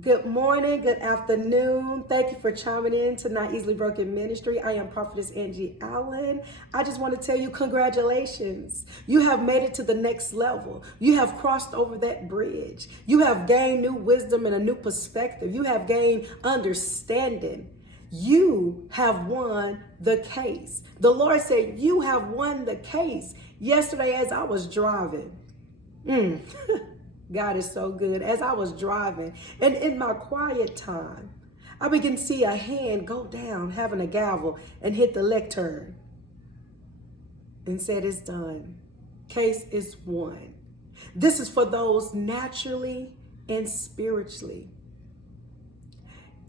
Good morning, good afternoon. Thank you for chiming in to Not Easily Broken Ministry. I am Prophetess Angie Allen. I just want to tell you congratulations. You have made it to the next level. You have crossed over that bridge. You have gained new wisdom and a new perspective. You have gained understanding. You have won the case. The Lord said, you have won the case. Yesterday, as I was driving, God is so good. As I was driving and in my quiet time, I began to see a hand go down, having a gavel, and hit the lectern and said, it's done. Case is won. This is for those naturally and spiritually.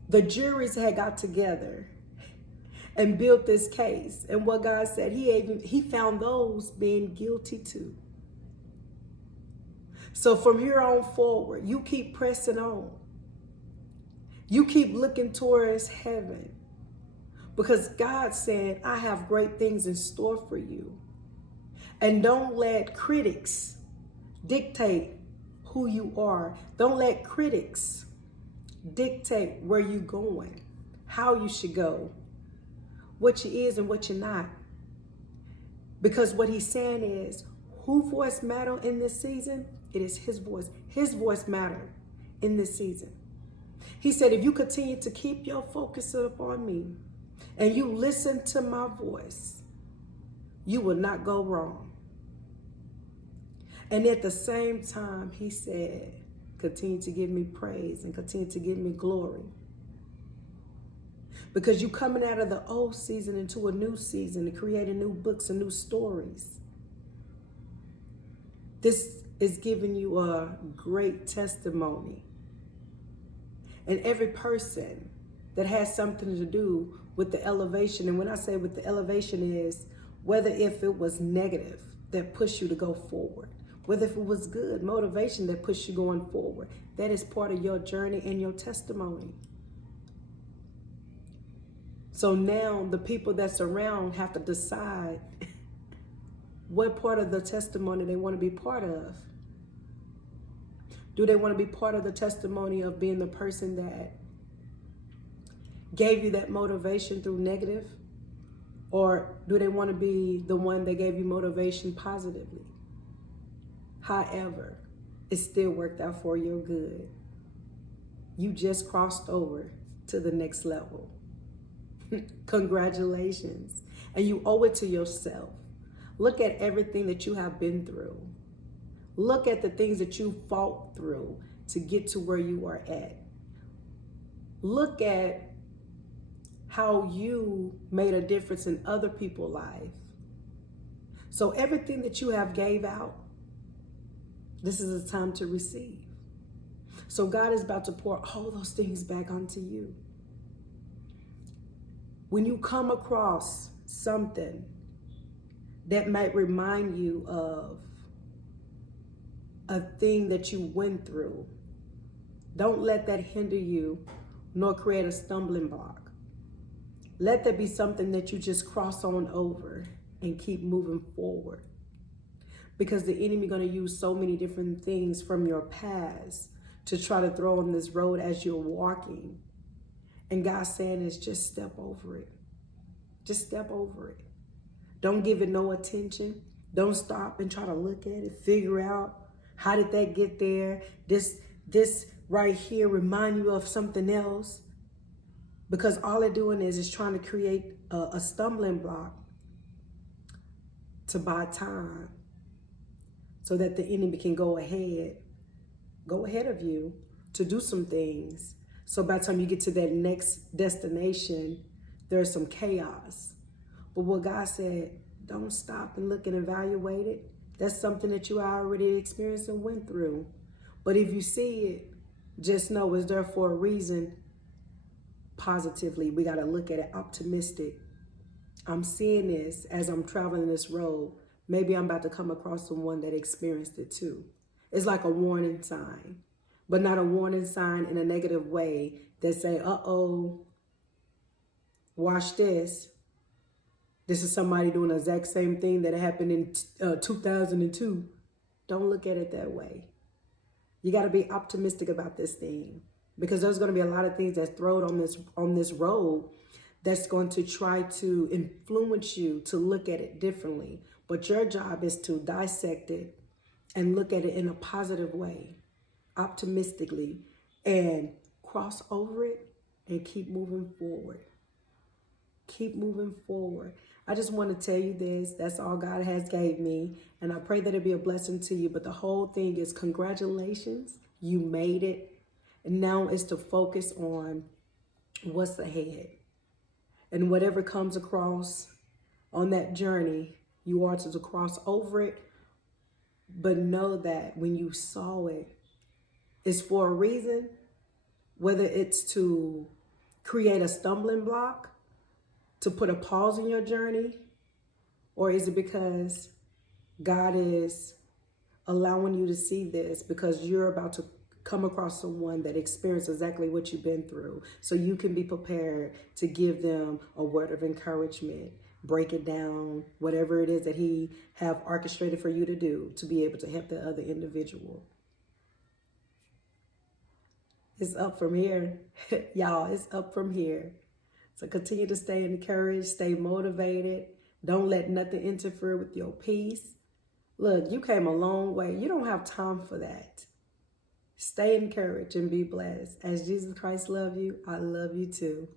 The juries had got together and built this case. And what God said, he found those being guilty too. So from here on forward, you keep pressing on. You keep looking towards heaven, because God said, I have great things in store for you. And don't let critics dictate who you are. Don't let critics dictate where you're going, how you should go, what you is and what you're not. Because what he's saying is, whose voice matter in this season? It is his voice. His voice matter in this season. He said, if you continue to keep your focus upon me and you listen to my voice, you will not go wrong. And at the same time, he said, continue to give me praise and continue to give me glory. Because you're coming out of the old season into a new season and creating new books and new stories. This is giving you a great testimony. And every person that has something to do with the elevation, and when I say with the elevation is, whether if it was negative that pushed you to go forward, whether if it was good, motivation that pushed you going forward, that is part of your journey and your testimony. So now the people that's around have to decide what part of the testimony they want to be part of. Do they want to be part of the testimony of being the person that gave you that motivation through negative? Or do they want to be the one that gave you motivation positively? However, it still worked out for your good. You just crossed over to the next level. Congratulations. And you owe it to yourself. Look at everything that you have been through. Look at the things that you fought through to get to where you are at. Look at how you made a difference in other people's life. So everything that you have gave out, this is a time to receive. So God is about to pour all those things back onto you. When you come across something that might remind you of a thing that you went through, don't let that hinder you nor create a stumbling block. Let that be something that you just cross on over and keep moving forward. Because the enemy going to use so many different things from your past to try to throw on this road as you're walking. And God's saying is just step over it. Just step over it. Don't give it no attention. Don't stop and try to look at it, figure out, how did that get there? This right here remind you of something else? Because all they're doing is trying to create a stumbling block to buy time so that the enemy can go ahead of you to do some things. So by the time you get to that next destination, there's some chaos. But what God said, don't stop and look and evaluate it. That's something that you already experienced and went through. But if you see it, just know it's there for a reason. Positively, we got to look at it optimistic. I'm seeing this as I'm traveling this road. Maybe I'm about to come across someone that experienced it too. It's like a warning sign, but not a warning sign in a negative way that say, uh-oh, watch this. This is somebody doing the exact same thing that happened in 2002. Don't look at it that way. You got to be optimistic about this thing. because there's going to be a lot of things that's thrown on this road that's going to try to influence you to look at it differently. But your job is to dissect it and look at it in a positive way, optimistically, and cross over it and keep moving forward. Keep moving forward. I just want to tell you this. That's all God has gave me. And I pray that it be a blessing to you. But the whole thing is congratulations. You made it. And now it's to focus on what's ahead. And whatever comes across on that journey, you are to cross over it. But know that when you saw it, it's for a reason. Whether it's to create a stumbling block, to put a pause in your journey, or is it because God is allowing you to see this because you're about to come across someone that experienced exactly what you've been through, so you can be prepared to give them a word of encouragement, break it down, whatever it is that he have orchestrated for you to do to be able to help the other individual. It's up from here. Y'all, it's up from here. So continue to stay encouraged, stay motivated. Don't let nothing interfere with your peace. Look, you came a long way. You don't have time for that. Stay encouraged and be blessed. As Jesus Christ loves you, I love you too.